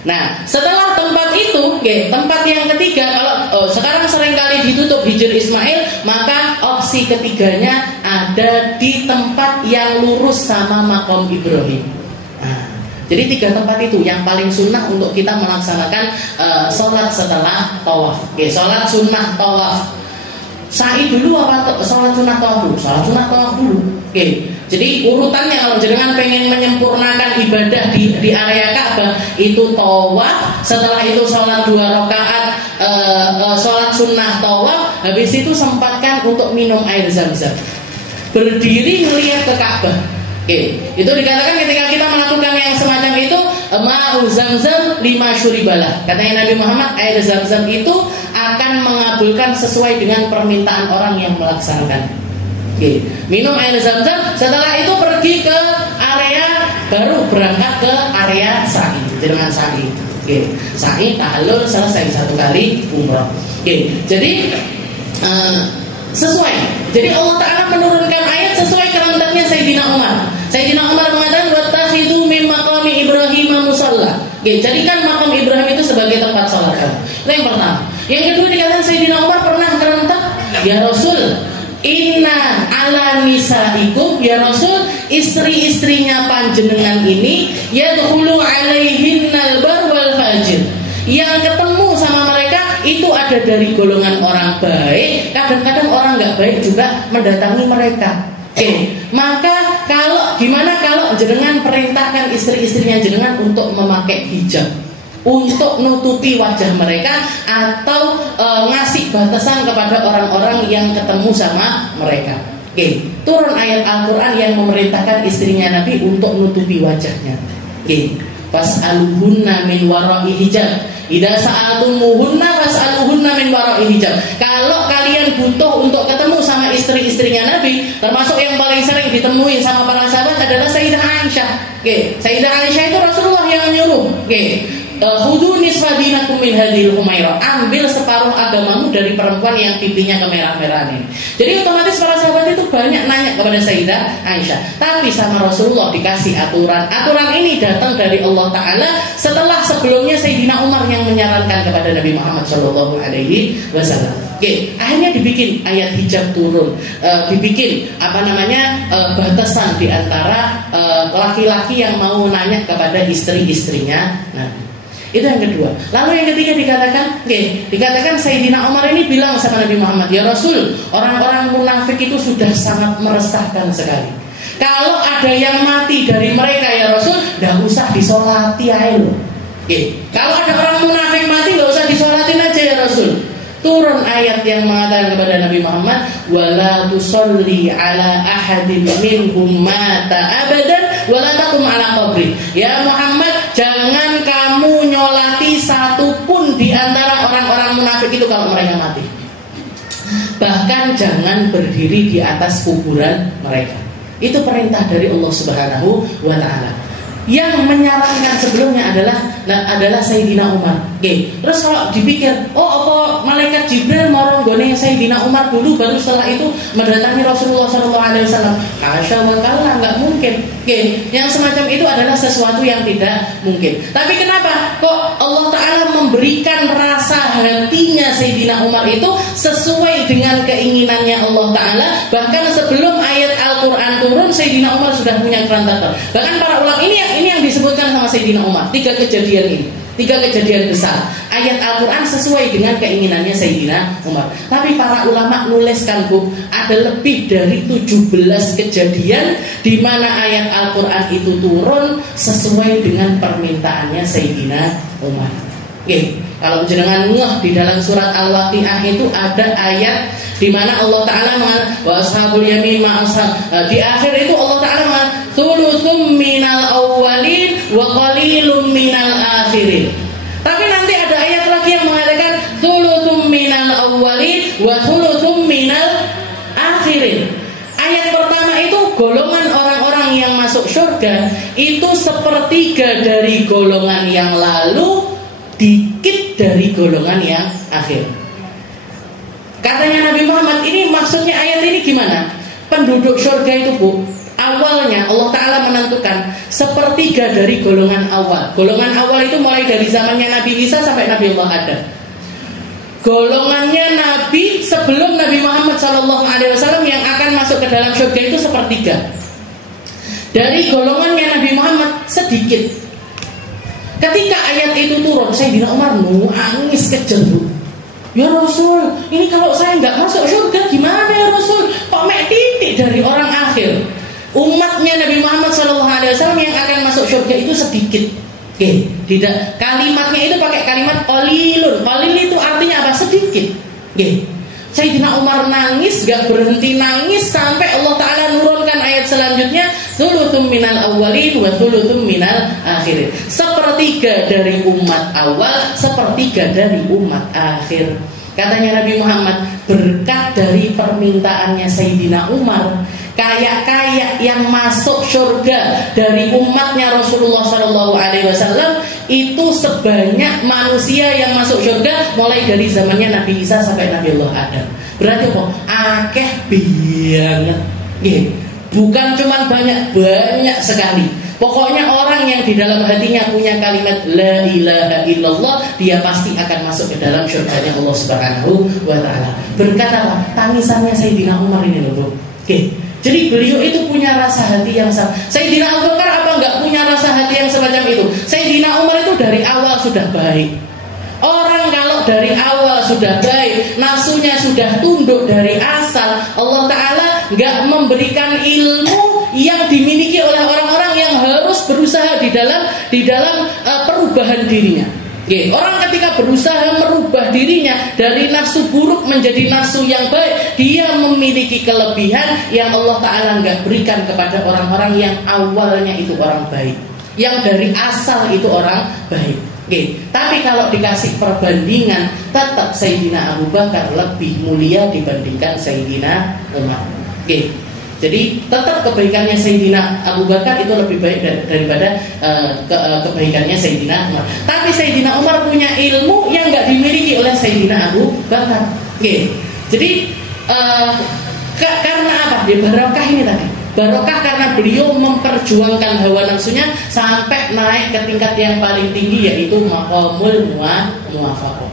Nah, setelah tempat itu, tempat yang ketiga, kalau sekarang seringkali ditutup Hijr Ismail, maka opsi ketiganya ada di tempat yang lurus sama makom Ibrahim. Nah, jadi 3 tempat itu yang paling sunnah untuk kita melaksanakan sholat setelah tawaf. Sholat sunnah tawaf. Sa'i dulu apa sholat sunnah tawaf dulu? Sholat sunnah tawaf dulu. Jadi urutannya kalau jenengan pengen menyempurnakan ibadah di area Ka'bah itu tawaf, setelah itu sholat 2 rakaat sholat sunnah tawaf, habis itu sempatkan untuk minum air Zam-Zam. Berdiri ngelihat ke Ka'bah. Itu dikatakan ketika kita melakukan yang semacam itu, ma'u Zam-Zam lima syuribalah. Katanya Nabi Muhammad, air Zam-Zam itu akan mengabulkan sesuai dengan permintaan orang yang melaksanakan. Minum air Zam-Zam, setelah itu pergi ke area, baru berangkat ke area sa'i. Jangan sa'i. Sa'i tahallul selesai 1 kali umrah. Jadi sesuai. Jadi Allah Ta'ala menurunkan ayat sesuai kehendaknya Sayyidina Umar. Sayyidina Umar mengatakan wattakhidhu min maqami Ibrahim musalla. Jadikan makam Ibrahim itu sebagai tempat salat. Itu yang pertama. Yang kedua dikatakan Sayyidina Umar pernah kerentak, ya Rasul, inna ala nisaikum, ya Rasul, istri-istrinya panjenengan ini yadkhulu alaihinnal bar wal fajir. Yang ketemu sama mereka itu ada dari golongan orang baik, kadang-kadang orang nggak baik juga mendatangi mereka. Maka gimana kalau jenengan perintahkan istri-istrinya jenengan untuk memakai hijab, untuk nutupi wajah mereka, atau ngasih batasan kepada orang-orang yang ketemu sama mereka. Turun ayat Al-Quran yang memerintahkan istrinya Nabi untuk nutupi wajahnya. Fas'aluhunna min wara'i hijab. Idza sa'altumuhunna fas'aluhunna min wara'i hijab. Kalau kalian butuh untuk ketemu sama istri-istrinya Nabi, termasuk yang paling sering ditemui sama para sahabat adalah Sayyidah Aisyah. Sayyidah Aisyah itu Rasulullah yang nyuruh. Khudu nisfa dinakum min hadhil humairah. Ambil separuh agamamu dari perempuan yang pipinya kemerah-merahan ini. Jadi otomatis para sahabat itu banyak nanya kepada Sayyidah Aisyah. Tapi sama Rasulullah dikasih aturan. Aturan ini datang dari Allah Ta'ala setelah sebelumnya Sayyidina Umar yang menyarankan kepada Nabi Muhammad SAW. Akhirnya dibikin ayat hijab turun, dibikin batasan di antara laki-laki yang mau nanya kepada istri-istrinya. Nah, itu yang kedua. Lalu yang ketiga dikatakan Sayyidina Umar ini bilang sama Nabi Muhammad, ya Rasul, orang-orang munafik itu sudah sangat meresahkan sekali. Kalau ada yang mati dari mereka ya Rasul, tidak usah disolati aja loh. Kalau ada orang munafik mati, nggak usah disolatin aja ya Rasul. Turun ayat yang mengatakan kepada Nabi Muhammad, wala tusolli ala ahadin minhum mata abadan wala taqum ala qabri. Ya Muhammad, jangan kamu nyolati satupun di antara orang-orang munafik itu kalau mereka mati. Bahkan jangan berdiri di atas kuburan mereka. Itu perintah dari Allah Subhanahu wa Ta'ala. Yang menyarankan sebelumnya adalah Sayyidina Umar. Terus kalau dipikir, apa malaikat Jibril mau nggone Sayyidina Umar dulu, baru setelah itu mendatangi Rasulullah SAW? Masya Allah, nggak mungkin. Yang semacam itu adalah sesuatu yang tidak mungkin. Tapi kenapa kok Allah Ta'ala memberikan rasa hatinya Sayyidina Umar itu sesuai dengan keinginannya Allah Ta'ala? Bahkan sebelum ayat Al-Quran turun, Sayyidina Umar sudah punya kerantakan. Bahkan para ulama ini yang disebutkan sama Sayyidina Umar, 3 kejadian ini, 3 kejadian besar. Ayat Al-Quran sesuai dengan keinginannya Sayyidina Umar. Tapi para ulama nuliskan ada lebih dari 17 kejadian di mana ayat Al-Quran itu turun sesuai dengan permintaannya Sayyidina Umar. Kalau jenengan ngeh di dalam surat Al-Waqi'ah itu ada ayat di mana Allah Ta'ala mengatakan wa ashabul yamin ma ashab. Di akhir itu Allah Ta'ala mengatakan thulutsum minal awwalin wa qalilum minal akhirin. Tapi nanti ada ayat lagi yang mengatakan thulutsum minal awwalin wa thulutsum minal akhirin. Ayat pertama itu golongan orang-orang yang masuk surga itu sepertiga dari golongan yang lalu, dikit dari golongan yang akhir. Katanya Nabi Muhammad, ini maksudnya ayat ini gimana? Penduduk surga itu awalnya Allah Ta'ala menentukan sepertiga dari golongan awal. Golongan awal itu mulai dari zamannya Nabi Isa sampai Nabi Allah Adam. Golongannya Nabi sebelum Nabi Muhammad SAW yang akan masuk ke dalam surga itu sepertiga. Dari golongannya Nabi Muhammad sedikit. Ketika ayat itu turun, Sayyidina Umar nangis kejeru. Ya Rasul, ini kalau saya nggak masuk surga gimana ya Rasul? Kok mek titik dari orang akhir? Umatnya Nabi Muhammad SAW yang akan masuk surga itu sedikit. Oke, tidak, kalimatnya itu pakai kalimat qalilun. Qalil itu artinya apa? Sedikit. Oke. Sayyidina Umar nangis, gak berhenti nangis sampai Allah Ta'ala nurunkan ayat selanjutnya, thuluthum minal awwalin wa thuluthum minal akhirin. Sepertiga dari umat awal, sepertiga dari umat akhir. Katanya Nabi Muhammad, berkat dari permintaannya Sayyidina Umar, kaya-kaya yang masuk surga dari umatnya Rasulullah SAW itu sebanyak manusia yang masuk surga mulai dari zamannya Nabi Isa sampai Nabi Allah Adam. Berarti apa? Akeh banget. Bukan cuma banyak, banyak sekali. Pokoknya orang yang di dalam hatinya punya kalimat la ilaha illallah, dia pasti akan masuk ke dalam surganya Allah Subhanahu wa Ta'ala. Berkat apa? Tangisannya Sayyidina Umar ini loh. Jadi beliau itu punya rasa hati yang sama. Sayyidina Abu Bakar apa enggak punya rasa hati yang semacam itu? Sayyidina Umar itu dari awal sudah baik. Orang kalau dari awal sudah baik, nafsunya sudah tunduk dari asal, Allah Ta'ala enggak memberikan ilmu yang dimiliki oleh orang-orang yang harus berusaha di dalam perubahan dirinya. Orang ketika berusaha merubah dirinya dari nafsu buruk menjadi nafsu yang baik, dia memiliki kelebihan yang Allah Ta'ala nggak berikan kepada orang-orang yang awalnya itu orang baik, yang dari asal itu orang baik. Tapi kalau dikasih perbandingan, tetap Sayyidina Abu Bakar lebih mulia dibandingkan Sayyidina Umar. Jadi tetap kebaikannya Sayyidina Abu Bakar itu lebih baik daripada kebaikannya Sayyidina Umar. Tapi Sayyidina Umar punya ilmu yang nggak dimiliki oleh Sayyidina Abu Bakar. Jadi karena apa? Dia barokah ini tadi. Barokah karena beliau memperjuangkan hawa nafsunya sampai naik ke tingkat yang paling tinggi, yaitu maqamul muwafaqah.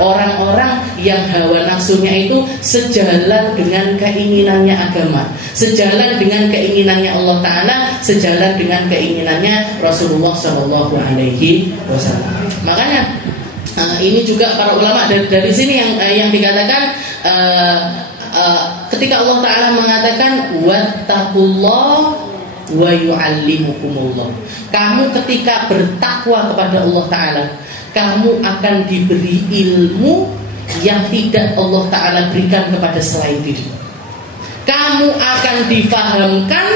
Orang-orang yang hawa nafsunya itu sejalan dengan keinginannya agama, sejalan dengan keinginannya Allah Ta'ala, sejalan dengan keinginannya Rasulullah SAW. Makanya ini juga para ulama dari sini yang dikatakan ketika Allah Ta'ala mengatakan wattaqullah wa yu'allimukumullah, kamu ketika bertakwa kepada Allah Ta'ala, kamu akan diberi ilmu yang tidak Allah Ta'ala berikan kepada selain diri. Kamu akan difahamkan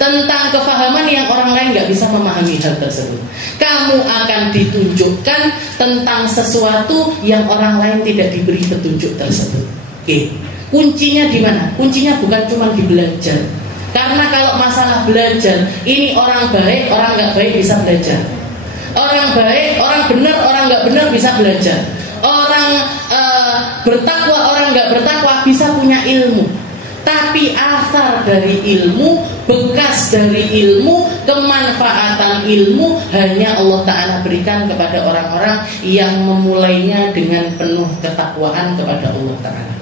tentang kefahaman yang orang lain gak bisa memahami hal tersebut. Kamu akan ditunjukkan tentang sesuatu yang orang lain tidak diberi petunjuk tersebut. Kuncinya di mana? Kuncinya bukan cuma di belajar. Karena kalau masalah belajar, ini orang baik, orang gak baik bisa belajar. Orang baik, orang benar, orang nggak benar bisa belajar. Orang bertakwa, orang nggak bertakwa bisa punya ilmu. Tapi asal dari ilmu, bekas dari ilmu, kemanfaatan ilmu hanya Allah Ta'ala berikan kepada orang-orang yang memulainya dengan penuh ketakwaan kepada Allah Ta'ala.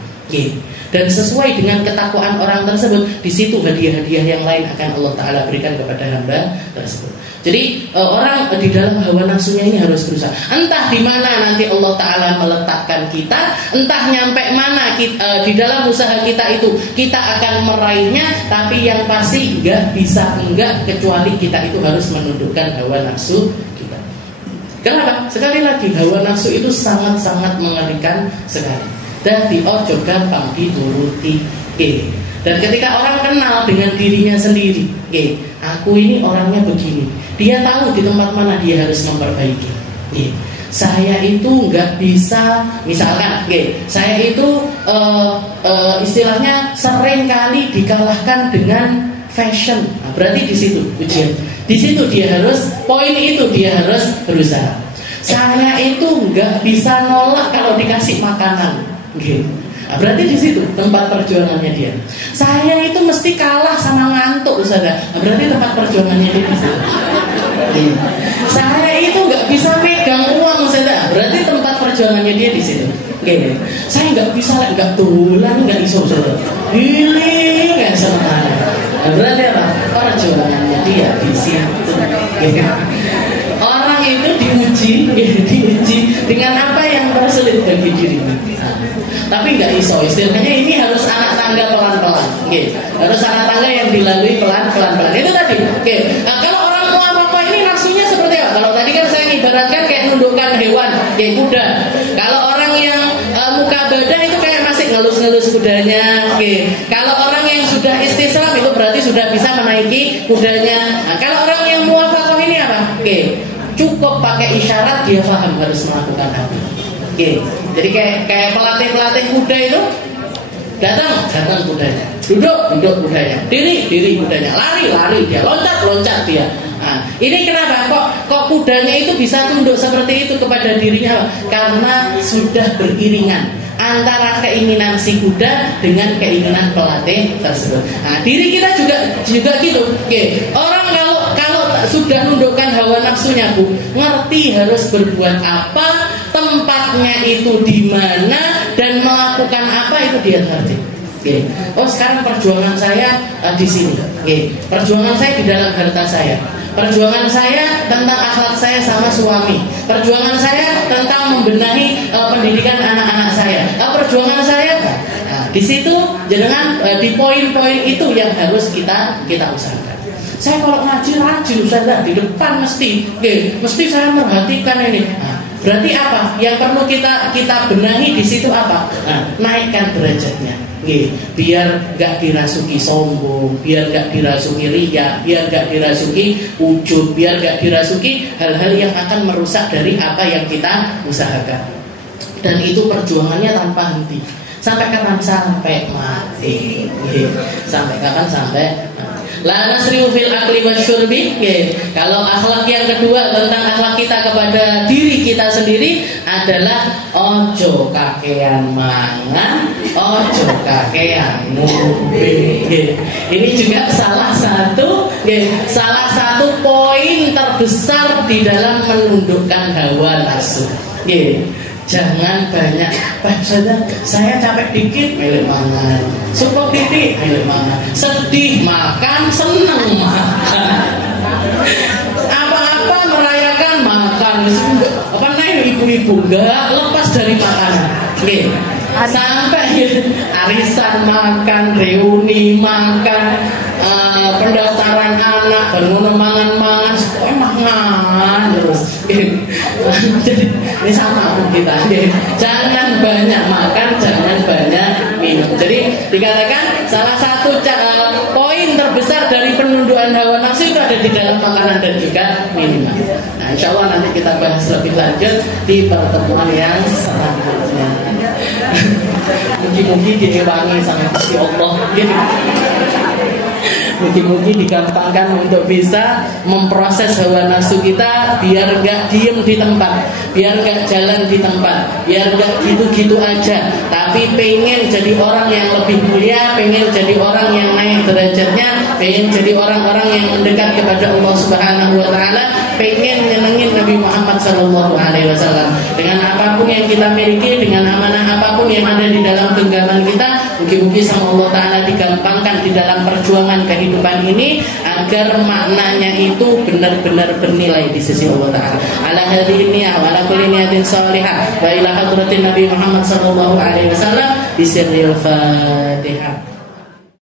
Dan sesuai dengan ketakwaan orang tersebut, di situ hadiah-hadiah yang lain akan Allah Ta'ala berikan kepada hamba tersebut. Jadi orang di dalam hawa nafsunya ini harus berusaha. Entah di mana nanti Allah Ta'ala meletakkan kita, entah nyampe mana kita, di dalam usaha kita itu kita akan meraihnya. Tapi yang pasti enggak bisa enggak kecuali kita itu harus menundukkan hawa nafsu kita. Kenapa? Sekali lagi, hawa nafsu itu sangat-sangat mengerikan sekali. Dadi ojo gampang dituruti. Dan ketika orang kenal dengan dirinya sendiri, aku ini orangnya begini, dia tahu di tempat mana dia harus memperbaiki. Saya itu nggak bisa, misalkan, saya itu istilahnya sering kali dikalahkan dengan fashion. Nah, berarti di situ ujian. Di situ dia harus, poin itu dia harus berusaha. Saya itu nggak bisa nolak kalau dikasih makanan. Nah, berarti di situ tempat perjuangannya dia. Saya itu mesti kalah sama ngantuk, Ustaz. Nah, berarti tempat perjuangannya dia di situ. Saya itu nggak bisa pegang uang, Ustaz. Berarti tempat perjuangannya dia di situ. Oke. Saya nggak bisa, nggak tulan, nggak iso, Ustaz. Ini nggak sementara. Nah, berarti apa? Perjuangannya dia di situ. Orang itu diuji dengan apa yang tersulit bagi dirinya. Tapi nggak iso, istilahnya ini harus anak tangga pelan-pelan. Harus anak tangga yang dilalui pelan-pelan. Itu tadi. Nah, kalau orang muwafaqah ini nafsunya seperti apa? Kalau tadi kan saya ibaratkan kayak nundukkan hewan, kayak kuda. Kalau orang yang mukabadah itu kayak masih ngelus-ngelus kudanya. Kalau orang yang sudah istislam itu berarti sudah bisa menaiki kudanya. Nah, kalau orang yang muwafaqah ini apa? Cukup pakai isyarat dia paham harus melakukan apa. Jadi kayak pelatih kuda itu datang kudanya, duduk kudanya, diri kudanya, lari dia, loncat dia. Nah, ini kenapa kok kudanya itu bisa tunduk seperti itu kepada dirinya? Karena sudah beriringan antara keinginan si kuda dengan keinginan pelatih tersebut. Nah, diri kita juga gitu. Orang kalau sudah nundukkan hawa nafsunya, Bu, ngerti harus berbuat apa, tempatnya itu di mana, dan melakukan apa itu dia ngerti. Oh, sekarang perjuangan saya di sini. Perjuangan saya di dalam harta saya. Perjuangan saya tentang akhlak saya sama suami. Perjuangan saya tentang membenahi pendidikan anak-anak saya. Perjuangan saya di situ, jangan di poin-poin itu yang harus kita usahakan. Saya kalau ngaji rajin, Ustaz, di depan mesti saya merhatikan ini. Berarti apa? Yang perlu kita benahi di situ apa? Naikkan derajatnya. Biar gak dirasuki sombong, biar gak dirasuki riya, biar gak dirasuki ujub, biar gak dirasuki hal-hal yang akan merusak dari apa yang kita usahakan. Dan itu perjuangannya tanpa henti. Sampai kapan? Sampai mati. Sampai kapan? Sampai la nasriu fil akli wasyurbi. Kalau akhlak yang kedua tentang akhlak kita kepada diri kita sendiri adalah ojo kakean mangan, ojo kakean ngombe. Ini juga salah satu poin terbesar di dalam menundukkan hawa nafsu. Jangan banyak saya capek dikit milih mangan, suka titik milih mangan, sedih makan, seneng makan, apa-apa merayakan makan. Apa namanya ibu-ibu nggak lepas dari makanan. Sampai arisan makan, reuni makan, pendaftaran anak, baru mangan semuanya mangan terus. Jadi ini sama kita. Jangan banyak makan, jangan banyak minum. Jadi dikatakan salah satu poin terbesar dari penundukan hawa nafsu itu ada di dalam makanan dan juga minuman. Nah, insya Allah nanti kita bahas lebih lanjut di pertemuan yang selanjutnya. Mungkin dihewangi sama Gusti Allah. Mungkin digampangkan untuk bisa memproses hawa nafsu kita biar gak diem di tempat, biar gak jalan di tempat, biar gak gitu-gitu aja, tapi pengen jadi orang yang lebih mulia, pengen jadi orang yang naik derajatnya, pengen jadi orang-orang yang mendekat kepada Allah Subhanahu wa Ta'ala, pengen nyenengin Nabi Muhammad Sallallahu Alaihi Wasallam dengan apapun yang kita miliki, dengan amanah apapun yang ada di dalam genggaman kita. Mungkin sama Allah Ta'ala digampangkan di dalam perjuangan kehidupan ini agar maknanya itu benar-benar bernilai di sisi Allah Ta'ala. Ala hadhihi niyah wa ala kulli niyatin salihah wa ila hadratin Nabi Muhammad sallallahu alaihi wasallam bisirril Fatihah.